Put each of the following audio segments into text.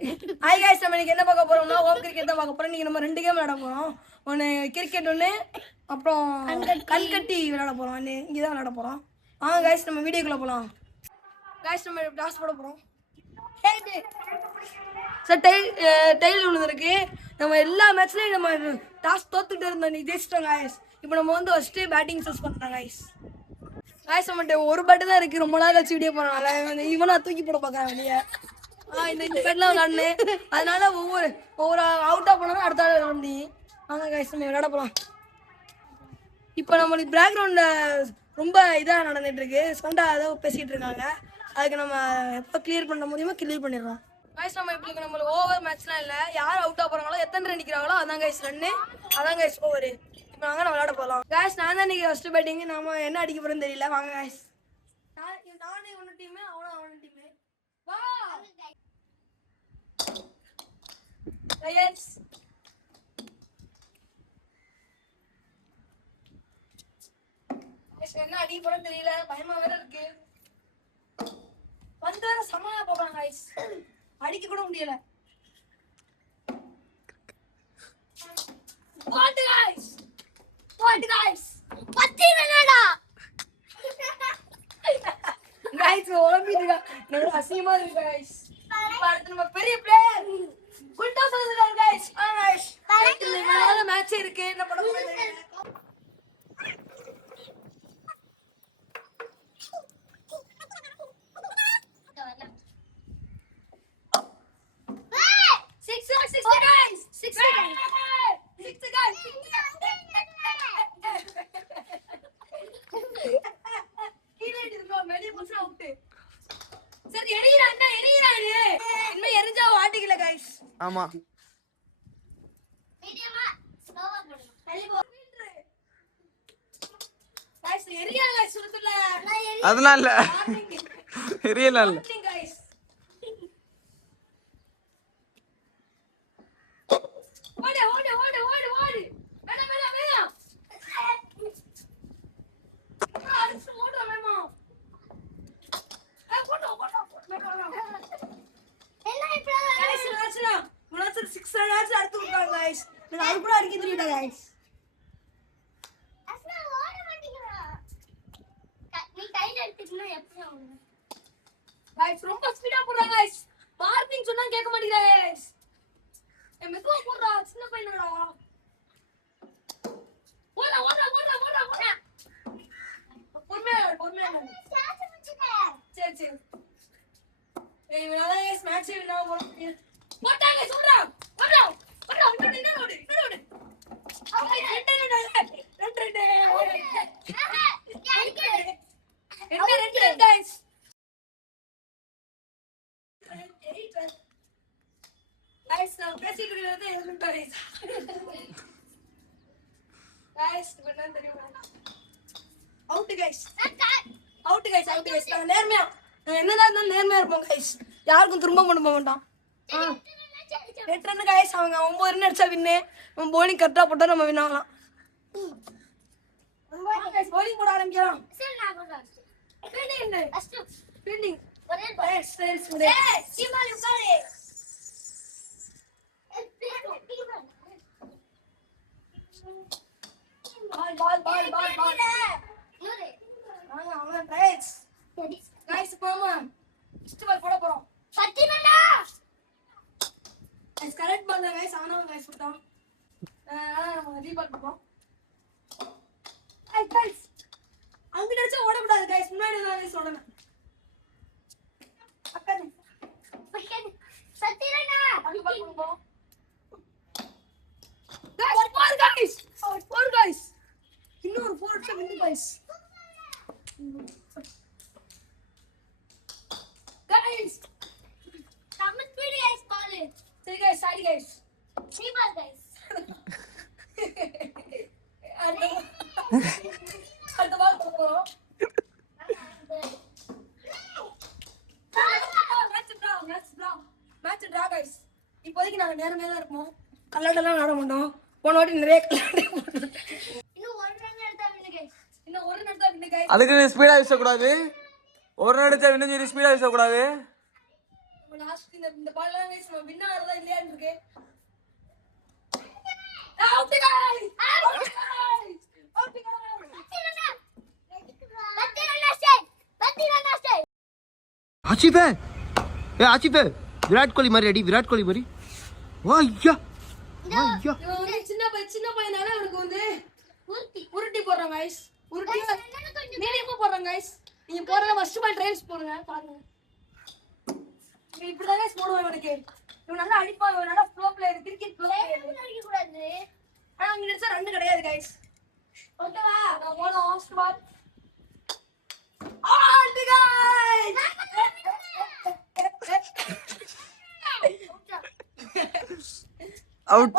Hi guys நம்ம இன்னைக்கு என்ன பார்க்க போறோம்னா ஹோம் கிரிக்கெட் தான் பார்க்க போறோம். இன்னைக்கு நம்ம ரெண்டு கேம் விளையாட போறோம். ஒன்னு கிரிக்கெட் ஒன்னு அப்புறம் கல்கட்டி விளையாட போறோம். இங்க தான் விளையாட போறோம். வாங்க गाइस நம்ம வீடியோக்குள்ள போலாம். गाइस நம்ம டாஸ் போட போறோம். சார் டைல் ஒன்று இருக்கு. நம்ம எல்லா மேட்ச்லயும் நம்ம டாஸ் தோத்துட்டு இருந்தோம். நீ ஜெயிச்சிட்டோம் गाइस. இப்போ நம்ம வந்து ஃபர்ஸ்ட் பேட்டிங் சூஸ் பண்றோம் गाइस. गाइस நம்மட்ட ஒரு பேட் தான் இருக்கு. ரொம்ப நாள் கழிச்சு வீடியோ போறனால இவனா தூக்கி போட பார்க்கறான் வெளிய. இந்த பேட்லாம் விளாடுனே அதனால ஒவ்வொரு அவுட்டா போனாலும் அடுத்த ஆள் விளாட முடியும். வாங்க गाइस நம்ம விளையாட போலாம். இப்போ நம்மளுக்கு பேக்ரவுண்ட்ல ரொம்ப இதாக நடந்துட்டு இருக்கு. சண்டை ஏதோ பேசிட்டு இருக்காங்க. அதுக்கு நம்ம எப்போ கிளியர் பண்ண முடியுமோ கிளியர் பண்ணிடுறோம். गाइस நம்ம இப்போ நம்மளுக்கு ஓவர் மேட்ச்லாம் இல்லை. யார் அவுட்டா போறாங்களோ எத்தனை ரன் நிற்கிறாங்களோ அதான் गाइस ரன்னு, அதான் गाइस ஓவர். இப்போ நாங்கள் நம்ம விளையாட போகலாம். गाइस நான் தான் இன்னைக்கு ஃபர்ஸ்ட் பேட்டிங். நம்ம என்ன அடிக்க போறோம்னு தெரியல. வாங்க गाइस. நானே ஒன்று டீமு அவனும் அவனு டீமு. வா Lions. என்ன அடி போட தெரியல. பயமா வேற இருக்கு. வந்து வேற சமமா போறாங்க गाइस. அடிக்க கூட முடியல. What guys. பத்திரனடா. गाइस ஓடிடுங்க. நம்ம அசிங்கமா இருக்கு गाइस. அடுத்து நம்ம பெரிய பிளேயர் குல்டா சொல்லுங்க गाइस. गाइस நல்ல மேட்ச் இருக்கு. என்ன பண்ண போறீங்க? ஆமா அதெல்லாம் இல்ல ரியலா இல்ல. அது கூட அடிக்க தெரியுதா गाइस. गाइस ரொம்ப ஸ்பீடா போறாங்க गाइस. வார்னிங் சொன்னா கேட்க மாட்டேங்கிறாங்க गाइस. மெதுவா போறா சின்ன பையனடா. ஓடா. பொறுமையா. சரி. இவனால गाइस மேட்ச் வின்னா போறாங்க. போட்டாங்க சொல்றா. ஓடா. என்ன ஓடு. ரெண்டு गाइस. गाइस நான் பேசிட்டு இருக்கிறது எதுவும் गाइस. பண்ணா தெரியுமா? Out guys. நான் நேர்மையா என்னதான் இருந்தாலும் நேர்மையா இருப்போம் गाइस. யாருக்கும் துரோகம் பண்ண மாட்டோம். 8 ரன் गाइस. அவங்க 9 ரன் அடிச்சா வின்னு. நம்ம bowling கரெக்ட்டா போட்டா நம்ம வின் ஆகலாம். गाइस bowling போட ஆரம்பிக்கலாம். சரி நான் போறேன். ஃபீல்டிங் ஒரே ஸ்டைல்ஸ் முடே. சீமாலி உட்காரு. பால். அவன் ரைட்ஸ். गाइस போமா. ஃபர்ஸ்ட் பால் போட போறோம். பத்தினடா. गाइस கரெக்ட் பால் தான் गाइस. ஆனா गाइस போட்டோம். நம்ம ரீபால் பண்ணுவோம். गाइस அங்க அடிச்சா ஓட கூடாது गाइस. முன்னாடி தான் गाइस ஓடணும். அக்கா சத்திரனா அங்க பால் பண்ணுவோம். Guys four guys. இன்னொரு 4 அடிச்சா வின் गाइस. गाइस நம்ம ஸ்பீட் गाइस பால். சரி गाइस சாரி गाइस. ரீபால் गाइस. அடுத்த பால் போறோம். Match draw guys. இப்போதைக்கு நாங்க நேரமே தான் இருப்போம். கல்லடலாம் விளையாட மாட்டோம். போன வாட்டி நிறைய கல்லடை போட்டோம். இன்னும் ஒரு ரன் எடுத்தா வின்னு गाइस. அதுக்கு ஸ்பீடா வீச கூடாது. ஒரு ரன் அடிச்சா வின்னு ஸ்பீடா வீச கூடாது. லாஸ்ட் இந்த பால் எல்லாம் guys நம்ம வின் ஆறதா இல்லையான்னு இருக்கு. Out guys out guys out guys Asif है ए आसिफ है विराट कोहली मारी रेडी विराट कोहली मारी वाह या वाह या சின்ன பையனால அவருக்கு வந்து உருட்டி போடுறாங்க गाइस உருட்டி மீடியமா போடுறாங்க गाइस நீங்க போறத ஃபர்ஸ்ட் பால் ட்ரைவ்ஸ் போடுங்க பாருங்க இப்படி தான் गाइस போடுவாங்க இவனுக்கு இவன் நல்லா அடிப்பான் இவன் நல்லா flow player cricket flow player அடிக்க கூடாது ஆனா அங்க நிச்சயம் ரன் கிடையாது गाइस ஓகேவா நான் போறோம் ஃபர்ஸ்ட் பால் ஆல்ட் गाइस அவுட்.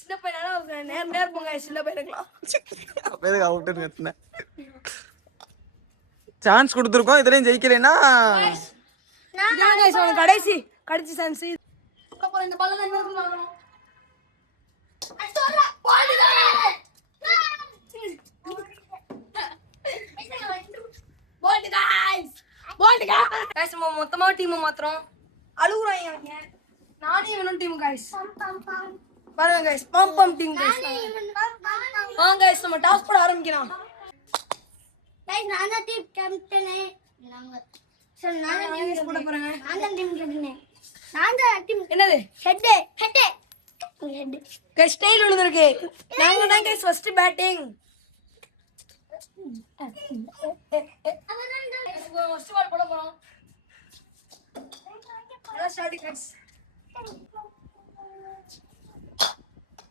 சின்ன பையனால நேர் போங்க சின்ன பையனுக்கலாம் அப்ப அவுட்னு கத்துனேன். சான்ஸ் கொடுத்துருக்கோம், இதுலயும் ஜெயிக்கலைன்னா இதான் गाइस உனக்கு கடைசி சான்ஸ். அப்புறம் இந்த பால்ல தான் இன்னொரு வாங்கணும். அச்சோரா பால் गाइस மொத்தமா டீம் மாத்திரம் அழுகுறாங்க அவங்க. நானே வேணும் டீம் गाइस பாருங்க गाइस பம் டீம் गाइस வாங்க गाइस நம்ம டாஸ் போட ஆரம்பிக்கலாம். गाइस நானா டீம் கேப்டனே நாங்க சரி நானா டீம் போட போறாங்க. நானா டீம் கேப்டனே நானா டீம் என்னது ஹெட் गाइस ஸ்டைல் விழுந்திருக்கு. நாங்க தான் guys first batting. First ball போட போறோம். நல்லா ஸ்டார்ட் गाइस.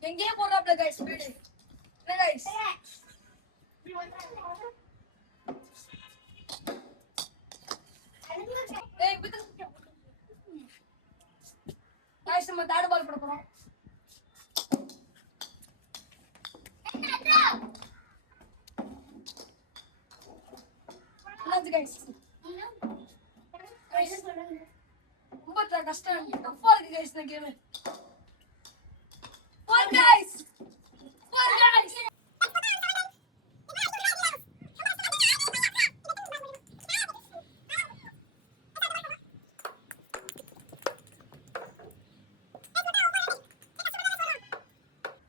எங்கே போறாப்ல गाइस ஸ்பீடு. என்ன गाइस ஏய் விட்டு गाइस நம்ம தேர்ட் பால் போட போறோம். Let's guys. ரொம்ப கஷ்டம் டஃப்பா இருக்கு गाइस இந்த கேம். One guys.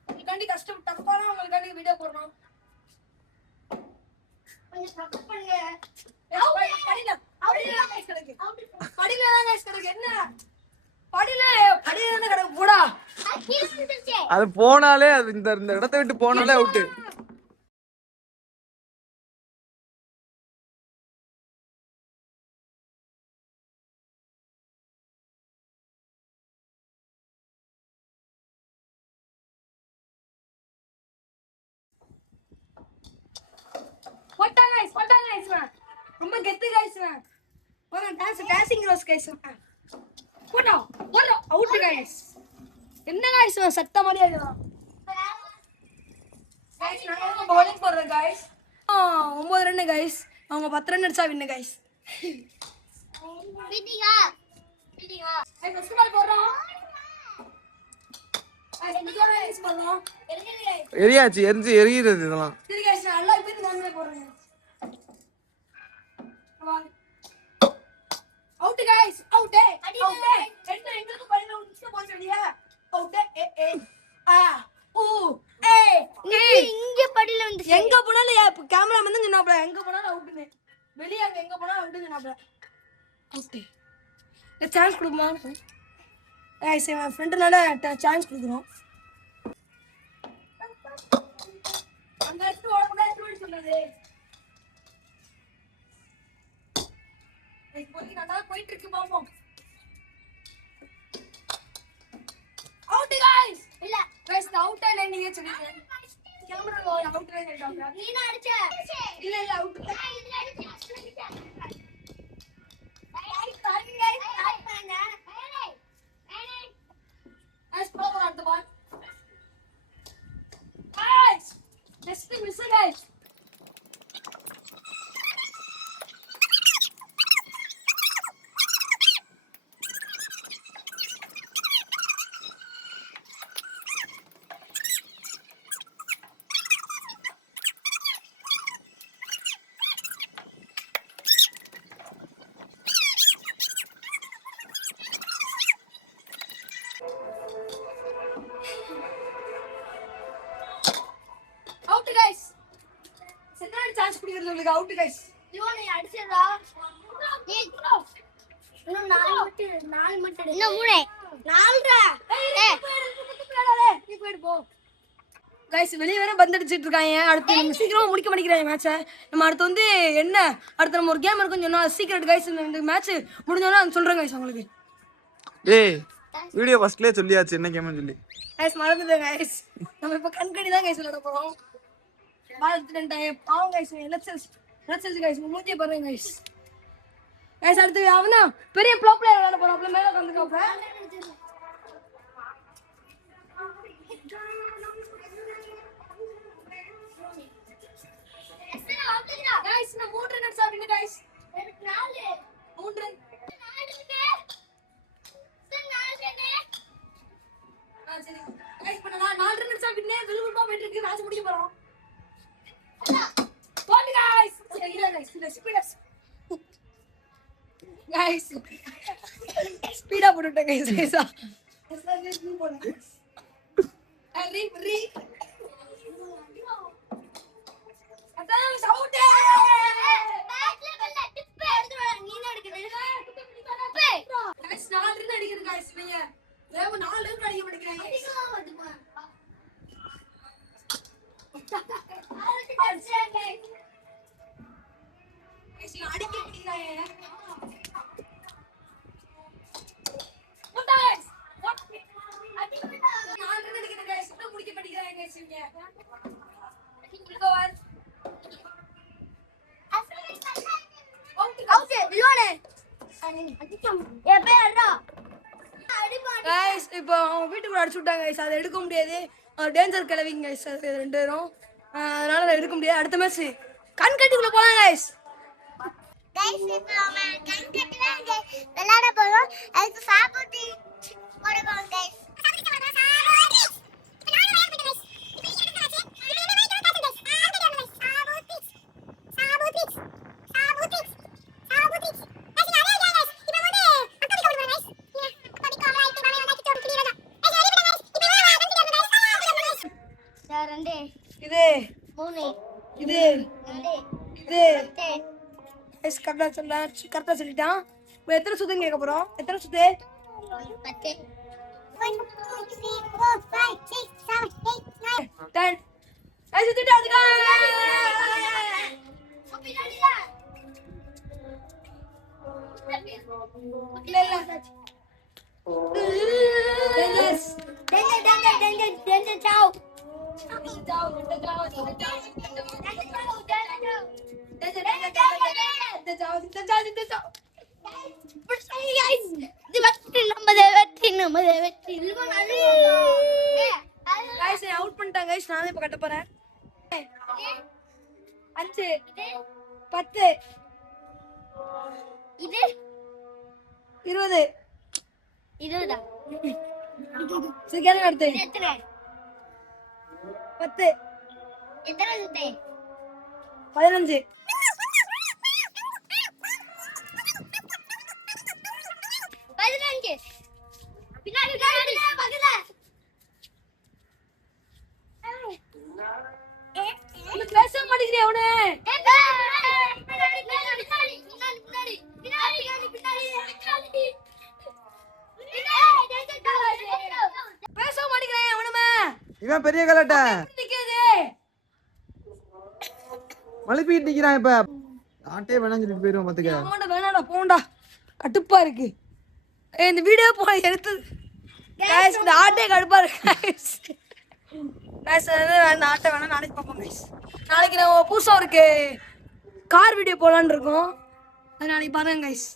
உங்களுக்காண்டி கஷ்டம் டஃப்பான உங்களுக்காண்டி வீடியோ போடுறோம். கொஞ்சம் சப்போர்ட் பண்ணுங்க அது போனாலே அது இந்த இடத்தை விட்டு போனாலே அவுட்டு. ரொம்ப கெத்து गाइस போங்க டான்சிங் ரோஸ் गाइस போடா அவுட் गाइस என்ன गाइस சட்ட மாதிரி ஆயிடுறான் गाइस நாங்க பவுலிங் போடுறோம் गाइस 9 ரன் गाइस அவங்க 10 ரன் அடிச்சா வின்னு गाइस வீடியா गाइस ஃபர்ஸ்ட் பால் போடுறோம் गाइस இந்த गाइस போடுறோம் எரியாச்சு எரியுறது இதெல்லாம். சரி गाइस நல்லா இப்படி நான் போடுறேன். அவுட் गाइस அவுட் எங்களுக்கு பண்ண நிமிஷம் போச்சடியா அவுட் ஆ ஊ ஏ இங்க படியில வந்து எங்க போனாலும் கேமராமேன் தான் சொன்னாப்ல எங்க போனாலும் அவுட்னு வெளிய எங்க போனாலும் அவுட்னு சொன்னாப்ல அவுட் இந்த சான்ஸ் கொடுமா गाइस என் ஃப்ரெண்ட்னால சான்ஸ் கொடுக்குறோம். அங்க எடுத்து ஓட சொன்னது இப்போதைக்கு நல்லா போயிட்டு இருக்கு பாப்போம். அவுட் गाइस இல்ல गाइस அவுட் ஆ நீங்க சொல்லுங்க கேமரா அவுட் ஆ சொல்றாங்க. நீனா அடிச்ச இல்ல out guys bro on the ball guys just miss guys அதுக்கு அவுட் கைஸ். இவனை அடிச்சதா நீ இன்னும் நாலு மட்டும் இன்னும் மூணு நாலுடா நீ போயிடு போ. கைஸ் வெளிய வேற பந்து அடிச்சிட்டு இருக்காங்க. அடுத்து நம்ம சீக்கிரமா முடிக்க மாட்டேங்கிறாங்க மேட்சை. நம்ம அடுத்து வந்து என்ன அடுத்து நம்ம ஒரு கேம் இருக்குன்னு சொன்னா சீக்கிரட் கைஸ். இந்த மேட்ச் முடிஞ்சோன்னா நான் சொல்றேன் கைஸ் உங்களுக்கு. டேய் வீடியோ ஃபர்ஸ்ட்லயே சொல்லியாச்சு என்ன கேம்னு சொல்லி. கைஸ் மறந்துட்டேன் கைஸ். நம்ம இப்ப கண்கடி தான் கைஸ் விளையாட போறோம். பால் எடுத்துட்டாங்க பாவம் கைஸ். எலக்சன்ஸ் கைஸ் மூஞ்சிய பாருங்க கைஸ். கைஸ் அடுத்து அவனா பெரிய ப்ளோ பிளேயர் விளையாட போறோம். அப்பல மேல வந்துக்கோப்ப. கைஸ் நான் 3 ரன்ஸ் ஆடுங்க கைஸ். எனக்கு 4 3 ரன். 4 சரி கைஸ் பண்ண 4 ரன்ஸ் ஆடினே விழுவுமா போயிட்டு இருக்கு. மேட்ச் முடிக்க போறோம். போடு கைஸ். இல்ல கைஸ் ஸ்பீடா கைஸ் ஸ்பீடா போட்டுட்டேன் கைஸ். கைஸா எஸ்ஆர்எஸ் நீ போடு. ரீ அதான் சவுண்ட் பேட்ல பல்ல டிப் எடுத்து வர நீ என்ன எடுக்குற டிப் கைஸ் 4 ரன் அடிக்குது கைஸ். நீங்க வேற 4 ரன் அடிக்க மாட்டேங்கிறீங்க. கைஸ் நீங்க அடிக்க மாட்டேங்கிறீங்க. முட்டாஸ் வாட் 4 ரன் அடிக்குது கைஸ். இன்னும் முடிக்க மாட்டேங்கிறாங்க கைஸ் நீங்க. கவர் அவுட் லியோனே ஏ பேரா கைஸ் இப்போ அவங்க வீட்டுக்குள்ள அடிச்சு விட்டாங்க கைஸ். அதை எடுக்க முடியாது. டேஞ்சர் கிளவிங்க கைஸ் அது 2 பேரும். அதனால அதை எடுக்க முடியாது. அடுத்த மேட்ச் கண் கட்டிக்குள்ள போலாம் கைஸ். கைஸ் இப்போ நம்ம கண் கட்டலாம் விளையாட போறோம். அதுக்கு சாப்பிட்டு போட போறோம் கைஸ். இது மூணு இது இது கைஸ் கரெக்டா சொல்லிட்டான். இப்போ எத்தனை சுத்துன்னு கேட்க போறோம். எத்தனை சுத்து? 10 10 கைஸ் சுத்திட்டு அதுக்கா இல்ல இல்ல டேஞ்சர்ஸ் டேஞ்சர் சாவ் அவுட் பண்ணிட்டாங்க கைஸ். நான் இப்ப கட்ட போறேன். 5 10 இது 20 20 சரி கேளுங்க அடுத்து எத்தனை 10 எத்தனை சுத்து 15 15 பின்னாடி பக்கத்துல பேச மாட்டேங்கிறேன் அவனே. பேச மாட்டேங்கிறேன் அவனுமே. இவன் பெரிய கலாட்ட நிக்கிறது மழுப்பிட்டு நிக்கிறான். இப்ப ஆட்டே வேணாம் சொல்லிட்டு போயிருவோம் பாத்துக்க. ஆமாடா வேணாடா போண்டா கடுப்பா இருக்கு. இந்த வீடியோ போன எடுத்து கைஸ் இந்த ஆட்டே கடுப்பா இருக்கு கைஸ். கைஸ் அந்த ஆட்டை வேணா நாளைக்கு பார்ப்போம் கைஸ். நாளைக்கு நம்ம புதுசா ஒரு கார் வீடியோ போலான்னு இருக்கோம். அது நாளைக்கு பாருங்க கைஸ்.